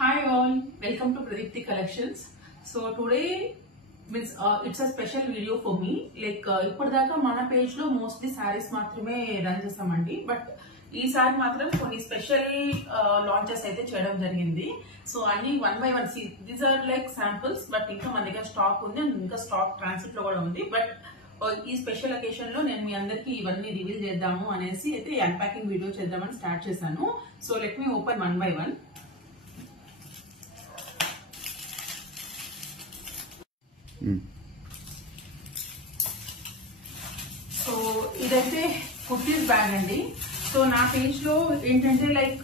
Hi all, welcome to Pradipti Collections. So today it's a special video for me. Like ఇప్పటిదాకా మన page లో mostly saris మాత్రమే run చేస్తామండి, but ఈసారి మాత్రం కొన్ని స్పెషల్ లాంచెస్ అయితే చేయడం జరిగింది. సో అన్ని 1 by 1 these are like samples, but ఇంకా మన దగ్గర స్టాక్ ఉంది అండ్ ఇంకా స్టాక్ ట్రాన్సిట్ లో కూడా ఉంది. బట్ ఈ స్పెషల్ అకేషన్ లో నేను మీ అందరికి ఇవన్నీ రివీల్ చేద్దాము అనేసి అయితే అన్పాకింగ్ వీడియో చేద్దామని స్టార్ట్ చేశాను. So let me open 1 by 1. So ఇదైతే కుర్తీస్ బ్యాగ్ అండి. సో నా పేజ్ లో ఏంటంటే like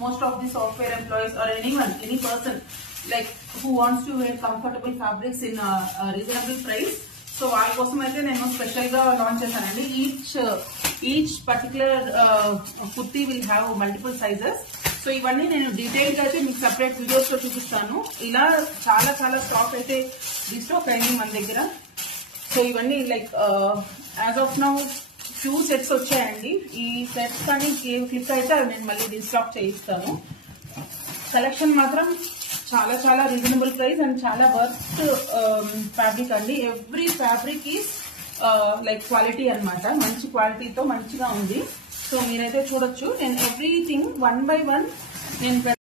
most of the software employees or any person like who wants to wear comfortable fabrics in reasonable price. So వాళ్ళ కోసం అయితే నేను స్పెషల్ గా లాంచ్ చేశానండి. Each particular kurti will have multiple sizes. So ఇవన్నీ నేను డీటెయిల్ గా అయితే మీకు సెపరేట్ వీడియోస్ లో చూపిస్తాను. ఇలా చాలా చాలా స్టాక్ అయితే రీస్టాక్ అయింది మన దగ్గర. సో ఇవన్నీ like as of now few sets వచ్చాయండి. ఈ సెట్స్ కానీ క్లిక్ అయితే నేను మళ్ళీ రీస్టాక్ చేయిస్తాను. కలెక్షన్ మాత్రం చాలా చాలా రీజనబుల్ ప్రైస్ అండ్ చాలా వర్త్ ఫ్యాబ్రిక్ అండి. Every fabric is like quality అన్నమాట. మంచి క్వాలిటీతో మంచిగా ఉంది. సో మీరైతే చూడొచ్చు. నేను ఎవ్రీథింగ్ 1 by 1 నేను